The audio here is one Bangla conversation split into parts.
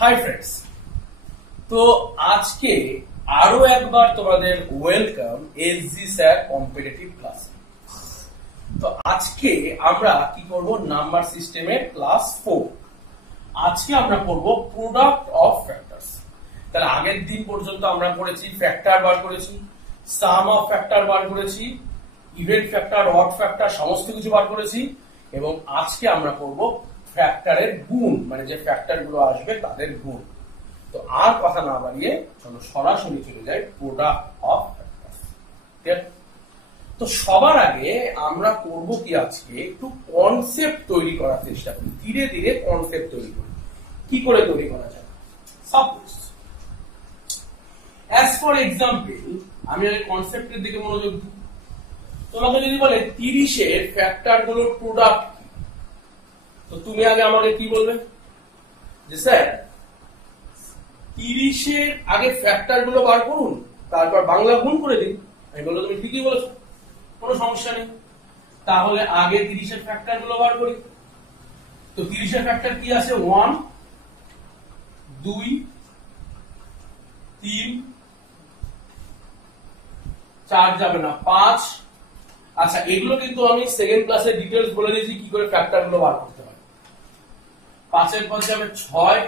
হাই ফ্রেন্ডস, তো আজকে আরো একবার তোমাদের welcome SG sir competitive class. তো আজকে আমরা কি করব, নাম্বার সিস্টেমের ক্লাস 4। আজকে আমরা করব প্রোডাক্ট অফ ফ্যাক্টরস। তাহলে আগের দিন পর্যন্ত আমরা করেছি ফ্যাক্টর বার করেছি, সাম অফ ফ্যাক্টর বার করেছি, ইভেন ফ্যাক্টর, অড ফ্যাক্টর সমস্ত কিছু বার করেছি, এবং আজকে আমরা করব ফ্যাক্টরের গুণ, মানে যে ফ্যাক্টর গুলো আসবে তাদের গুণ। তো আর কথা না বাড়িয়ে চলো সরাসরি চলে যাই প্রোডাক্ট অফ ফ্যাক্টরস। তো সবার আগে আমরা করব কি, আজকে একটু কনসেপ্ট তৈরি করার চেষ্টা করি, ধীরে ধীরে কনসেপ্ট তৈরি করি। কি করে তৈরি করা যায়? সাপোজ অ্যাজ ফর এক্সাম্পল, আমি আগে কনসেপ্টের দিকে মনোযোগ দিই। তোমাকে যদি বলে 30 এর ফ্যাক্টর গুলোর প্রোডাক্ট কি, তো তুমি আগে আমাকে কি বলবে যে স্যার 30 এর আগে ফ্যাক্টর গুলো বার করুন, তারপর বাংলা গুণ করে দিন। আমি বললাম তুমি ঠিকই বলেছো, কোনো সমস্যা নেই। তাহলে আগে 30 এর ফ্যাক্টর গুলো বার করি। তো 30 এর ফ্যাক্টর কি আছে? 1, 2, 3, 4 যাবে না, 5। আচ্ছা, এগুলো কিন্তু আমি সেকেন্ড ক্লাসে ডিটেইলস বলে দিয়েছি কি করে ফ্যাক্টর গুলো বার করতে হয়। 5 এর পর যাবে 6,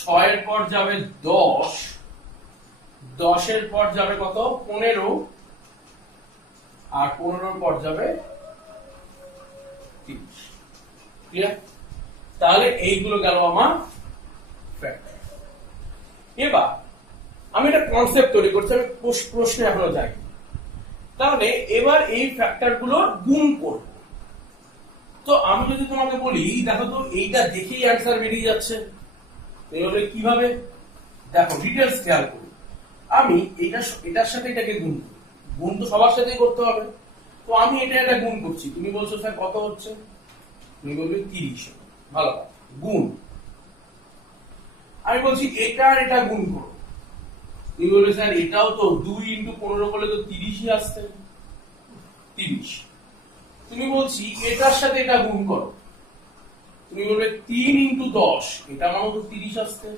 6 এর পর যাবে 10, 10 এর পর যাবে কত? 15, আর 15 এর পর যাবে 30। ক্লিয়ার? তাহলে এইগুলো গেল আমার ফ্যাক্টর। এবার আমি একটা কনসেপ্ট তৈরি করছি, আমি প্রশ্নে এখনো যাই। তাহলে এবার এই ফ্যাক্টর গুলোর গুণ করব। তো আমি যদি তোমাকে বলি দেখো তো এইটা দেখেই অ্যান্সার বেরিয়ে যাচ্ছে, তাহলে কিভাবে? দেখো ডিটেইলস খেয়াল করি। আমি এটার সাথে এটাকে গুণ করি, গুণ তো সবার সাথেই করতে হবে। তো আমি এটা গুণ করছি, তুমি বলছো স্যার কত হচ্ছে? তুমি বলবে 30। ভালো গুণ। আমি বলছি এটা আর এটা গুণ করো, তুমি বলবে স্যার এটাও তো 2 × 15 করলে তো 30ই আসছে, 30। তুমি বলছি এটার সাথে এটা গুণ করো, তুমি বলবে 3 × 10, এটা মানে তো 30 আসছে।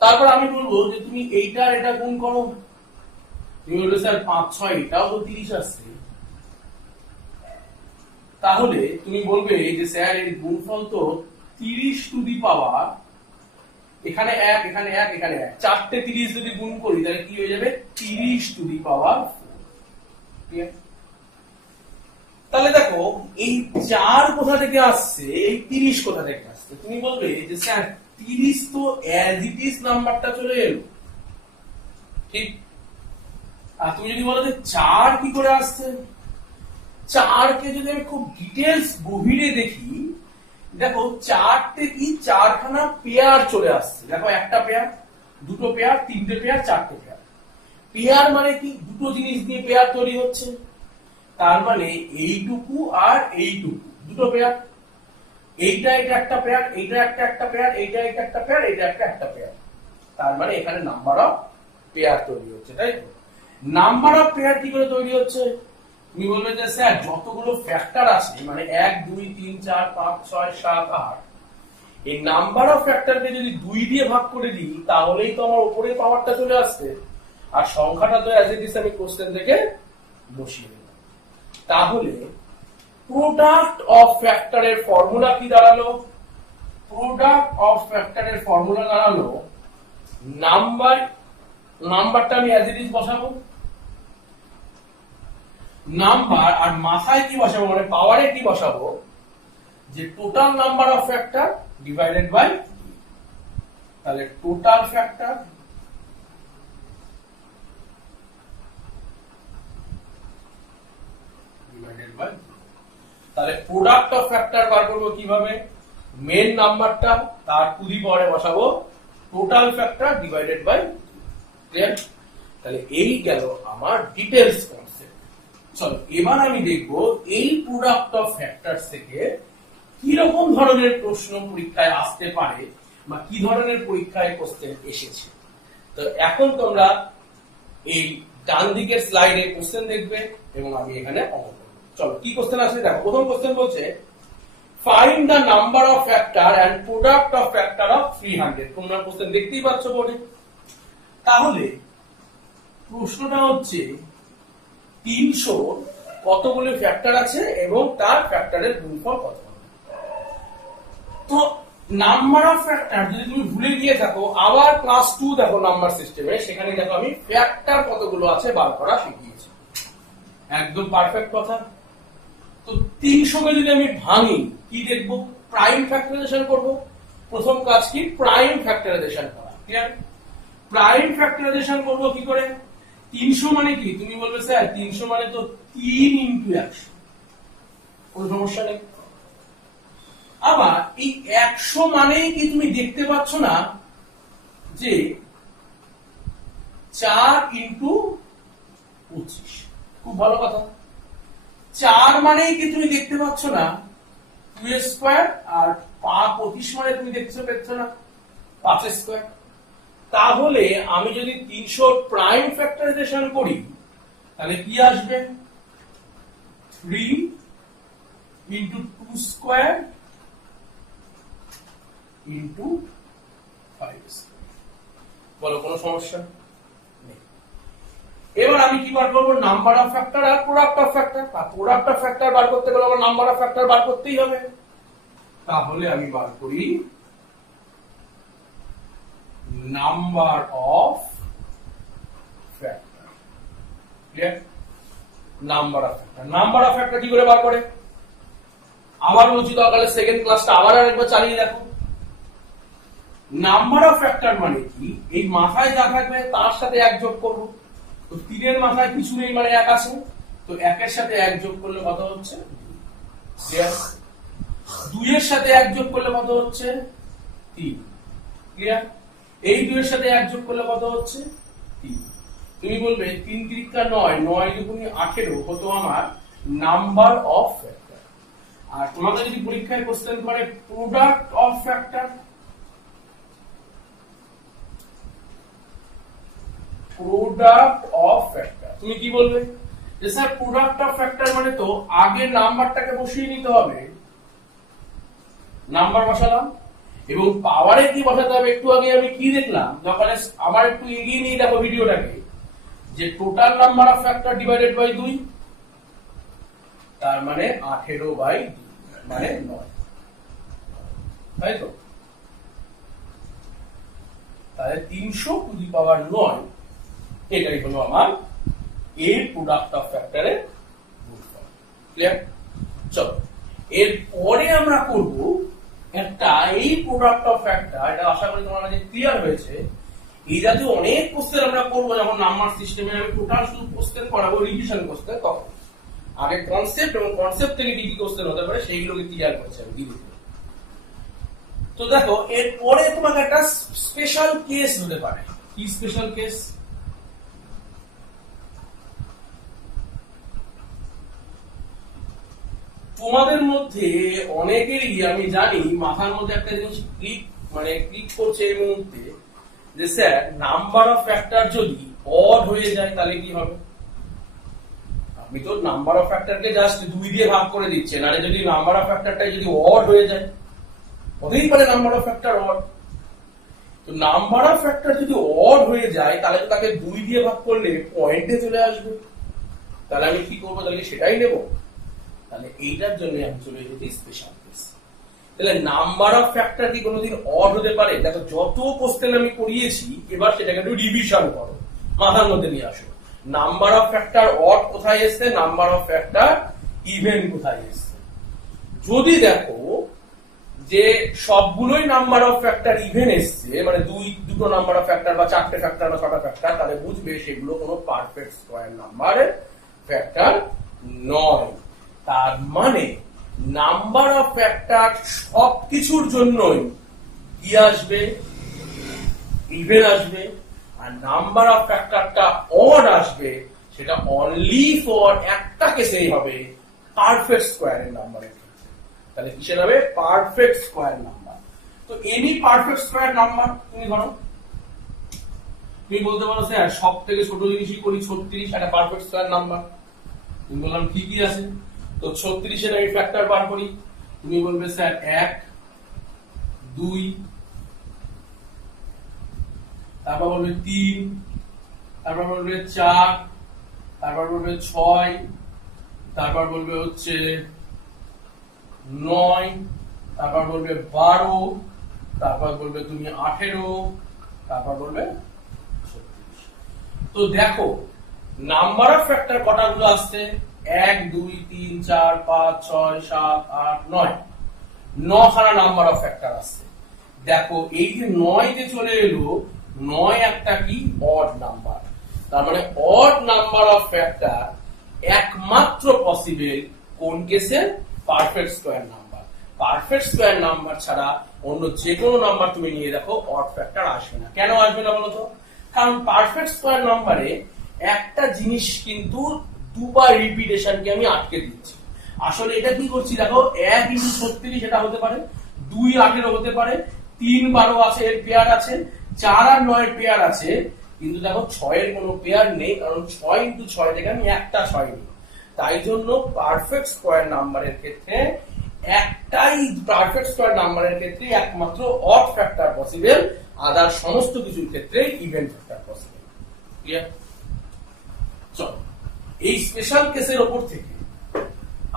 তারপর আমি বলবো যে তুমি এইটা আর এটা গুণ করো, তুমি বলবে স্যার 5, 6, এটাও তো 30 আসছে। তাহলে তুমি বলবে যে স্যার এর গুণফল তো 30 টু দি পাওয়ার, এখানে 1, এখানে 1, এখানে 1, চারটে 30 যদি গুণ করি তাহলে কি হয়ে যাবে? 30 টু দি পাওয়ার 4। ঠিক আছে? তাহলে দেখো এই 4 কোথা থেকে আসছে, এই 30 কোথা থেকে আসছে? তুমি বলবে যে স্যার 30 তো অ্যাজ ইট ইজ নাম্বারটা চলে এলো, ঠিক? আর তুমি যদি বলো যে 4 কি করে আসছে, 4 কে যদি আমি খুব ডিটেইলস গভীরে দেখি, দেখো 4টে কি 4খানা পেয়ার চলে আসছে। দেখো একটা পেয়ার, দুটো পেয়ার, তিনটে পেয়ার, চারটে পেয়ার। পেয়ার মানে কি? দুটো জিনিস দিয়ে পেয়ার তৈরি হচ্ছে। তার মানে এইটুকু আর এইটুকু দুটো পেয়ার, এইটা এটা একটা পেয়ার, এইটা একটা পেয়ার, এইটা এটা একটা পেয়ার, এইটা একটা পেয়ার। তার মানে এখানে নাম্বার অফ পেয়ার তৈরি হচ্ছে, তাই তো? নাম্বার অফ পেয়ার কি করে তৈরি হচ্ছে? তুমি বলবে যে স্যার যতগুলো ফ্যাক্টর আছে, মানে 1, 2, 3, 4, 5, 6, 7, 8, এই নাম্বার অফ ফ্যাক্টরকে যদি 2 দিয়ে ভাগ করে দিই তাহলেই তো আমার উপরে পাওয়ারটা চলে আসছে, আর সংখ্যাটা তো অ্যাজ ইট ইজ আমি কোশ্চেন থেকে বসিয়ে দিলাম। তাহলে প্রোডাক্ট অফ ফ্যাক্টরের ফর্মুলা কি দাঁড়ালো? প্রোডাক্ট অফ ফ্যাক্টরের ফর্মুলা দাঁড়ালো নাম্বারটা আমি অ্যাজ ইট ইজ বসাবো, নাম্বার, আর মাথায় কি বসাবো, মানে পাওয়ারে কি বসাবো, যে total number of factor divided by. তাহলে টোটাল ফ্যাক্টর ডিভাইডেড বাই। তাহলে প্রোডাক্ট অফ ফ্যাক্টর বার করবো কিভাবে? মেন নাম্বারটা, তার টু দি পাওয়ারে বসাবো total factor divided by. Clear? তাহলে এই গেল আমার ডিটেইলস কনসেপ্ট। চলো এবার আমি দেখবো এই প্রোডাক্ট অফ ফ্যাক্টরস থেকে কি রকম ধরনের প্রশ্ন পরীক্ষায় আসতে পারে, বা কি ধরনের পরীক্ষায় কোশ্চেন এসেছে। তো এখন তোমরা এই ডান দিকের স্লাইডে কোশ্চেন দেখবে এবং আমি এখানে অঙ্ক করব। চলো কি কোশ্চেন আসছে দেখো। প্রথম কোশ্চেন বলছে find the number of factor and product of factor of 300। তোমরা কোশ্চেন দেখতেই পাচ্ছ বোর্ডে। তাহলে প্রশ্নটা হচ্ছে 300 কতগুলো ফ্যাক্টর আছে এবং তার ফ্যাক্টরের গুণফল কত হবে। তো নাম্বার অফ ফ্যাক্টর যদি তুমি ভুলে গিয়ে থাকো, আবার ক্লাস 2 দেখো নাম্বার সিস্টেমে, সেখানে দেখো আমি ফ্যাক্টর কতগুলো আছে বার করা শিখিয়েছি। একদম পারফেক্ট কথা। তো 300 কে যদি আমি ভাঙি কি দেখব? প্রাইম ফ্যাক্টরাইজেশন করব। প্রথম কাজ কি? প্রাইম ফ্যাক্টরাইজেশন করা। ক্লিয়ার? প্রাইম ফ্যাক্টরাইজেশন করব কি করে? 300 মানে কি? তুমি বলবে স্যার 300 মানে তো 3 ইনটু 100। কোনো সমস্যা নেই। আবার এই 100 মানেই কি তুমি দেখতে পাচ্ছ না যে 4 ইনটু 25? খুব ভালো কথা। 4 মানেই কি তুমি দেখতে পাচ্ছ না 2 স্কয়ার, আর 25 মানে তুমি দেখতে পাচ্ছ না 5 স্কয়ার। তাহলে আমি যদি 300 প্রাইম ফ্যাক্টরাইজেশন করি তাহলে কি আসবে? 3 ইনটু 2 স্কয়ার ইনটু 5 স্কয়ার। বলো কোনো সমস্যা নেই। এবার আমি কি বার করবো? নাম্বার অফ ফ্যাক্টর আর product of factor. Product of factor বার করতে গেলে আমার নাম্বার অফ ফ্যাক্টর বার করতেই হবে। তাহলে আমি বার করি number of factor. Clear? Number of factor. Number of factor কি করে বার করে? আবার বলছি, দরকারে সেকেন্ড ক্লাসটা আবার আরেকবার চালিয়ে দেখো। নাম্বার অফ ফ্যাক্টর মানে কি? এই মাথায় যা থাকবে তার সাথে 1 যোগ করব। তো 3 এর মাথায় কিছু নেই মানে 1 আছে, তো 1 এর সাথে 1 যোগ করলে কত হচ্ছে? 2 এর সাথে 1 যোগ করলে কত হচ্ছে? 3। ক্লিয়ার? এই 2 এর সাথে 1 যোগ করলে কত হচ্ছে? 3। তুমি বলবে 3 3 9, 9 দুগুণে 18 হতো আমার নাম্বার অফ ফ্যাক্টর। আর তোমাকে যদি পরীক্ষায় কোশ্চেন করে product of factor, product of factor তুমি কি বলবে? যে স্যার প্রোডাক্ট অফ ফ্যাক্টর মানে তো আগে নাম্বারটাকে বসিয়ে নিতে হবে। নাম্বার বসালাম এবং পাওয়ারে কি বসাতে হবে? একটু আগে আমি কি দেখলাম, যখন আবার একটু এগিয়ে নিয়ে দেখো ভিডিওটাকে, যে total number of factor divided by 2, তার মানে 18/2 মানে 9। তাই তো? তাহলে 300 টু দি পাওয়ার 9 এটাই হলো আমার এই প্রোডাক্ট অফ ফ্যাক্টরের গুণফল। ক্লিয়ার? চলো এরপরে আমরা করব একটা এই প্রোডাক্ট অফ ফ্যাক্টর। এটা আশা করি তোমার কাছে ক্লিয়ার হয়েছে। এই জাতীয় অনেক কোশ্চেন আমরা করবো যখন নাম্বার সিস্টেমে আমি টোটাল শুধু কোশ্চেন করাবো, রিভিশন কোশ্চেন। তখন আগে কনসেপ্ট এবং কনসেপ্ট থেকে কি কি কোশ্চেন হতে পারে সেইগুলোকে ক্লিয়ার করছে আমি ধীরে ধীরে। তো দেখো এরপরে তোমাকে একটা স্পেশাল কেস হতে পারে। কি স্পেশাল কেস? তোমাদের মধ্যে অনেকেরই আমি জানি মাথার মধ্যে একটা জিনিস ক্লিক করছে এই মুহূর্তে, যে স্যার নাম্বার অফ ফ্যাক্টর যদি অড হয়ে যায় তাহলে কি হবে? আপনি তো নাম্বার অফ ফ্যাক্টরকে জাস্ট 2 দিয়ে ভাগ করে দিচ্ছেন, আর যদি নাম্বার অফ ফ্যাক্টরটা যদি অড হয়ে যায়, হতেই পারে নাম্বার অফ ফ্যাক্টর অড। তো নাম্বার অফ ফ্যাক্টর যদি অড হয়ে যায় তাহলে তো তাকে 2 দিয়ে ভাগ করলে পয়েন্টে চলে আসবে। তাহলে আমি কি করবো? তাহলে সেটাই নেব। তাহলে এইটার জন্য আমি চলে এসেছি স্পেশাল কেস। তাহলে নাম্বার অফ ফ্যাক্টর কি কোনোদিন অড হতে পারে? দেখো যত কোশ্চেন আমি করিয়েছি এবার সেটাকে একটু রিভিশন করো, মাথার মধ্যে নিয়ে আসো। নাম্বার অফ ফ্যাক্টর অড কোথায় এসছে, নাম্বার অফ ফ্যাক্টর ইভেন কোথায় এসছে। যদি দেখো যে সবগুলোই নাম্বার অফ ফ্যাক্টর ইভেন এসছে, মানে দুটো নাম্বার অফ ফ্যাক্টর বা 4টে ফ্যাক্টর বা 6টা ফ্যাক্টর, তাহলে বুঝবে সেগুলো কোনো পারফেক্ট স্কয়ার নাম্বারের ফ্যাক্টর নয়। তার মানে নাম্বার অফ ফ্যাক্টর সবকিছুর জন্যই কি আসবে? ইভেন আসবে। আর নাম্বার অফ ফ্যাক্টরটা অড আসবে, সেটা অনলি ফর একটা কেসেই হবে, পারফেক্ট স্কয়ারের নাম্বারের ক্ষেত্রে। তাহলে কিসের হবে? Perfect square number. তো এনি পারফেক্ট স্কয়ার নাম্বার তুমি ধরো, তুমি বলতে পারো স্যার সব থেকে ছোট জিনিসই করি 36, একটা পারফেক্ট স্কয়ার নাম্বার। তুমি বললাম ঠিকই আছে। তো 36 এর আমি ফ্যাক্টর বার করি, তুমি বলবে স্যার 1 2, তারপর বলবে 3, তারপর বলবে 4, তারপর বলবে 6, তারপর বলবে হচ্ছে 9, তারপর বলবে 12, তারপর বলবে তুমি 18, তারপর বলবে 36। তো দেখো নাম্বার অফ ফ্যাক্টর কটাগুলো আসছে 1 2 3 4 5 6 7 8 9, 9 খানা নাম্বার অফ ফ্যাক্টর আসছে। দেখো এই যে 9 তে চলে এলো, 9 একটা কি অড নাম্বার, তার মানে অড নাম্বার অফ ফ্যাক্টর একমাত্র পসিবল কোন কেসে, perfect square number. Perfect square number ছাড়া অন্য যে কোনো নাম্বার তুমি নিয়ে দেখো অড ফ্যাক্টর আসবে না। কেন আসবে না বলতো? কারণ পারফেক্ট স্কয়ার নাম্বারে একটা জিনিস কিন্তু দুবার রিপিটেশনকে আমি আটকে দিচ্ছি। আসলে এটা কি করছি দেখো, 1 × 36 এটা হতে পারে, 2 18 হতে পারে, 3 12 আছে, এর পেয়ার আছে, 4 আর 9 এর পেয়ার আছে, কিন্তু দেখো 6 এর কোনো পেয়ার নেই, কারণ 6 × 6 থেকে আমি একটা 6 নিই। তাই জন্য পারফেক্ট স্কয়ার নাম্বারের ক্ষেত্রে একটাই, পারফেক্ট স্কয়ার নাম্বারের ক্ষেত্রে একমাত্র অড ফ্যাক্টর পসিবল, আদার সমস্ত কিছুর ক্ষেত্রে ইভেন ফ্যাক্টর পসিবল। ক্লিয়ার? চলো এই স্পেশাল কেসের উপর থেকে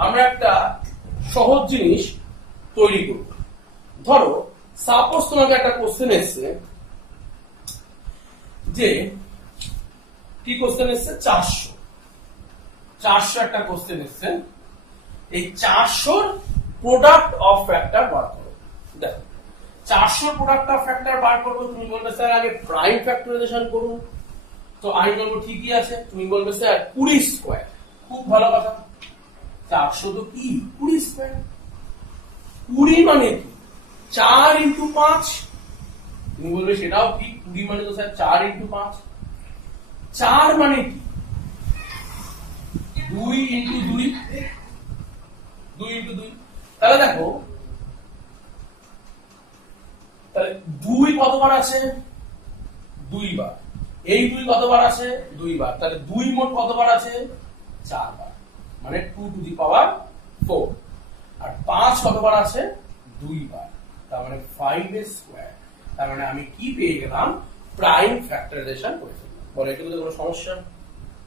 আমরা একটা সহজ জিনিস তৈরি করব। ধরো সাপোজ তোমাকে একটা কোশ্চেন এসছে, যে কি কোশ্চেন এসছে, 400 একটা কোশ্চেন এসছে, এই 400 প্রোডাক্ট অফ ফ্যাক্টর বার করো। দেখো 400 প্রোডাক্ট অফ ফ্যাক্টর বার করবো, তুমি বলবে স্যার আগে প্রাইম ফ্যাক্টরাইজেশন করুন। তো আমি বলবো ঠিকই আছে, তুমি বলবে স্যার 20 স্কয়ার। খুব ভালো কথা, 400 তো কি 20 স্কয়ার, 20 মানে কি 4 × 5। তুমি বলবে সেটাও কি, 20 মানে তো স্যার 4 × 5। 4 মানে কি 2 × 2, 2 × 2। তাহলে দেখো, তাহলে 2 কতবার আছে, 2 বার। এই 2 কতবার আছে, 2 বার। তাহলে 2 মোট কতবার আছে, 4 বার, মানে 2⁴। আর 5 কতবার আছে, 2 বার, তার মানে 5 এর স্কয়ার। তার মানে আমি কি পেয়ে গেলাম, প্রাইম ফ্যাক্টরাইজেশন করে ফেললাম। বলে এগুলো কোনো সমস্যা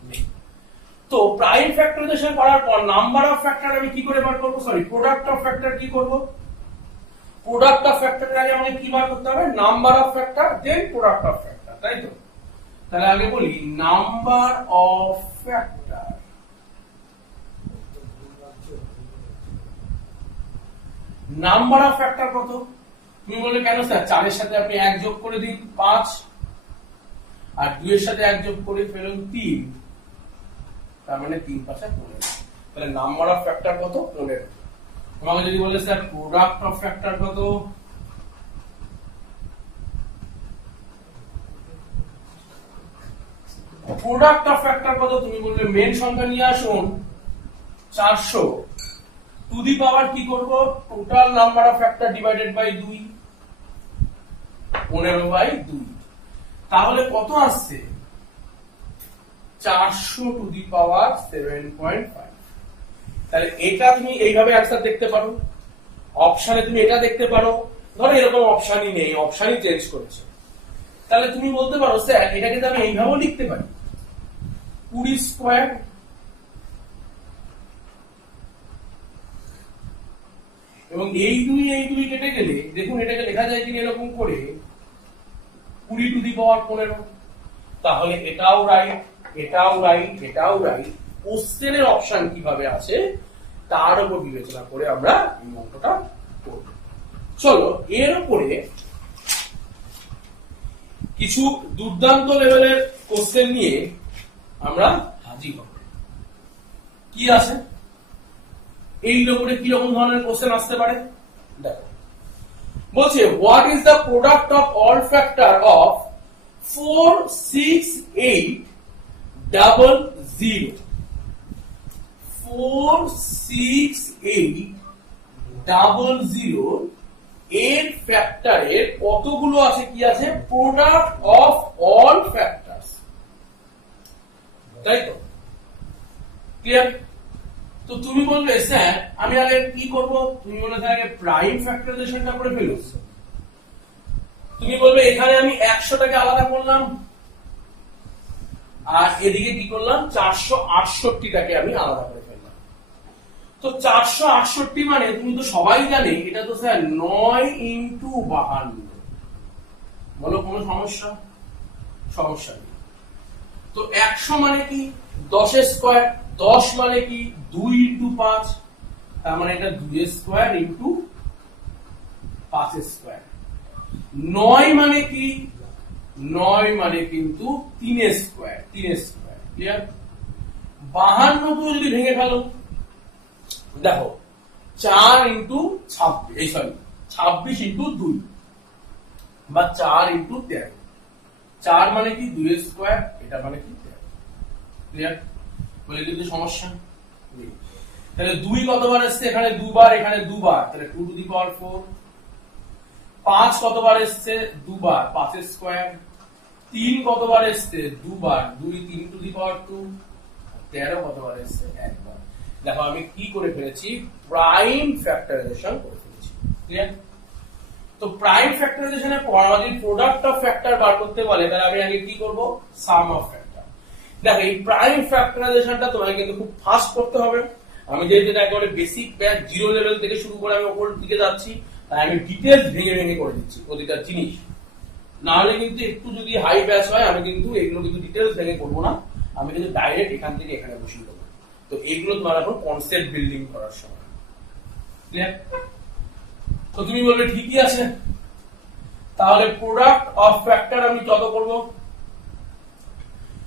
নেই। তো প্রাইম ফ্যাক্টরাইজেশন করার পর নাম্বার অফ ফ্যাক্টর আমি কি করে বার করব, সরি প্রোডাক্ট অফ ফ্যাক্টর কি করব, প্রোডাক্ট অফ ফ্যাক্টর আগে আমাকে কি বার করতে হবে, number of factor then product of factor, তাই তো? তাহলে আগে বলি number of factor, number of factor কত? তুমি বললে কেন স্যার 4 এর সাথে আপনি 1 যোগ করে দিন 5, আর 2 এর সাথে 1 যোগ করে ফেলুন 3, তার মানে 3 × 5 = 15। তাহলে নাম্বার অফ ফ্যাক্টর কত, 15। তোমাকে যদি বলে স্যার প্রোডাক্ট অফ ফ্যাক্টর কত, প্রোডাক্ট অফ ফ্যাক্টর কত, তুমি বলবে মেন সংখ্যা নিয়ে আসুন 400, টু দি পাওয়ার কি করব, total number of factor divided by 2, 15/2। তাহলে কত আসছে, 400 টু দি পাওয়ার 7.5। তাহলে এটা তুমি এইভাবে অ্যানসার দেখতে পারো, অপশনে তুমি এটা দেখতে পারো। ধরো এরকম অপশনই নেই, অপশনই চেঞ্জ করেছে, তাহলে তুমি বলতে পারো স্যার এটাকে তো আমি এইভাবেও লিখতে পারি, 20 স্কয়ার এবং এই 2 কেটে গেলে দেখুন এটাকে লেখা যায় কিনা এরকম করে 20 টু দি পাওয়ার 15। তাহলে এটাও রাইট, এটাও রাইট, এটাও রাইট। কোশ্চেনের অপশন কিভাবে আছে তার উপর বিবেচনা করে আমরা এই অঙ্কটা করব। চলো এর উপরে কিছু দুর্দান্ত লেভেলের কোশ্চেন নিয়ে আমরা হাজির হব। কি আছে এই উপরে, কি রকম ধরনের কোশ্চেন আসতে পারে দেখো। বলছে what is the product of all factor of 4 6 8 0 0। 4 6 8 0 0 এর ফ্যাক্টরের কতগুলো আছে, কি আছে, প্রোডাক্ট অফ অল ফ্যাক্টরস, তাই তো? ক্লিয়ার? তো তুমি বলবে স্যার আমি আগে কি করব, তুমি বলবে আগে প্রাইম ফ্যাক্টরাইজেশনটা করে ফেলো। তুমি বলবে এখানে আমি 100টাকে আলাদা করলাম আর এদিকে কি করলাম 468টাকে আমি আলাদা করে ফেললাম। তো 468 মানে তুমি তো সবাই জানে এটা তো স্যার 9 × 52। বলো কোনো সমস্যা? সমস্যা নেই। তো 100 মানে কি 10 এর স্কয়ার, 10 মানে কি 2 × 5, তার মানে এটা 2 এর স্কয়ার × 5 এর স্কয়ার। 9 মানে কি 9 মানে কিন্তু 3 এর স্কয়ার, 3 এর স্কয়ার। ক্লিয়ার? 52 তো যদি ভেঙে ফেলো, দেখো 4 × 26, এই সরি 26 × 2 বা 4 × 13। 4 মানে কি 2 এর স্কয়ার, এটা মানে কি 13। ক্লিয়ার? বলে কিন্তু সমস্যা নেই। তাহলে 2 কতবার আসছে, এখানে দুবার, এখানে দুবার, তাহলে 2 টু দি পাওয়ার 4। 5 কতবার আসছে, দুবার, 5 এর স্কয়ার। 3 কতবার আসছে, দুবার, 2 3 টু দি পাওয়ার 2। 13 কতবার আসছে, একবার। দেখো আমি কি করে ফেলেছি, প্রাইম ফ্যাক্টরাইজেশন করে ফেলেছি। ক্লিয়ার? তো প্রাইম ফ্যাক্টরাইজেশনে যদি প্রোডাক্ট অফ ফ্যাক্টর বার করতে বলে তাহলে আমি আগে কি করব, সাম অফ ফ্যাক্টর। দেখো এই প্রাইম ফ্যাক্টরাইজেশনটা তোমাকে কিন্তু খুব ফাস্ট করতে হবে। আমি যেটা একেবারে বেসিক ব্যাচ 0 লেভেল থেকে শুরু করে আমি উপর দিকে যাচ্ছি, তাই আমি ডিটেইলস ভেঙে ভেঙে করে দিচ্ছি প্রতিটা জিনিস। না হলে কিন্তু একটু যদি হাই ব্যাচ হয় আমি কিন্তু এগুলো কিন্তু ডিটেইলস ভেঙে করব না, আমি কিন্তু ডাইরেক্ট এখান থেকে এখানে বসিয়ে দেবো। তো এইগুলো তোমার এখন কনসেপ্ট বিল্ডিং করার সময়। ক্লিয়ার? তো তুমি বলবে ঠিকই আছে, তাহলে প্রোডাক্ট অফ ফ্যাক্টর আমি কত করব?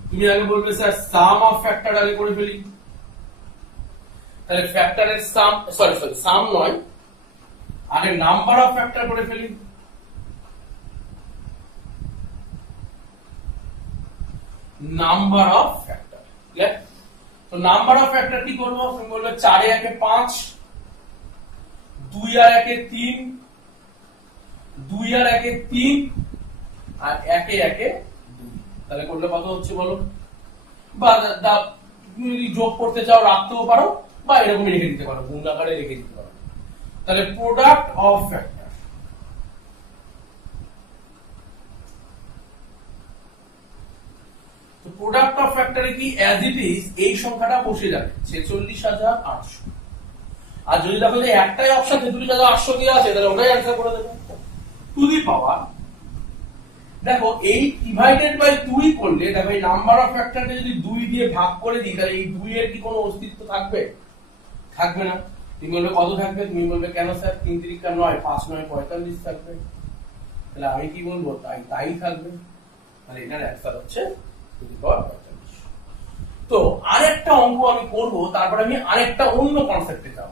তুমি আগে বলবে স্যার সাম অফ ফ্যাক্টর আগে করে ফেলি। তাহলে ফ্যাক্টরের সাম, সরি সাম নয়, আগে নাম্বার অফ ফ্যাক্টর করে ফেলি। Number of factor. ক্লিয়ার? তো নাম্বার অফ ফ্যাক্টর কি করব? তুমি বলবে 4 এ 1 এ 5, 2 আর 1 এ 3, 2 আর 1 এ 3 আর 1 এ 1 এ 2। তাহলে করলে কত হচ্ছে বলো? বা তুমি যদি যোগ করতে চাও রাখতেও পারো বা এরকমই রেখে দিতে পারো, গুণ আকারে রেখে দিতে পারো। তাহলে প্রোডাক্ট অফ ফ্যাক্টর, তো প্রোডাক্ট অফ ফ্যাক্টরে কি অ্যাজ ইট ইজ এই সংখ্যাটা বসে যাবে 46,800। আর যদি দেখো যে একটাই অপশন 46,800 দিয়ে আছে তাহলে ওটাই অ্যানসার করে দেবে। টু দি পাওয়ার, দেখো 8 ডিভাইডেড বাই 2 করলে দেখো এই নাম্বার অফ ফ্যাক্টরকে যদি 2 দিয়ে ভাগ করে দিই তাহলে এই 2 এর কি কোনো অস্তিত্ব থাকবে? থাকবে না। তুমি বলবে কত থাকবে? তুমি বলবে কেন স্যার 3 × 9, 5 9 45 থাকবে। তাহলে আমি কি বলবো, তাই থাকবে। তাহলে এটার অ্যানসার হচ্ছে টু দি পাওয়ার 45। তো আরেকটা অঙ্ক আমি করব, তারপর আমি আরেকটা অন্য কনসেপ্টে যাব।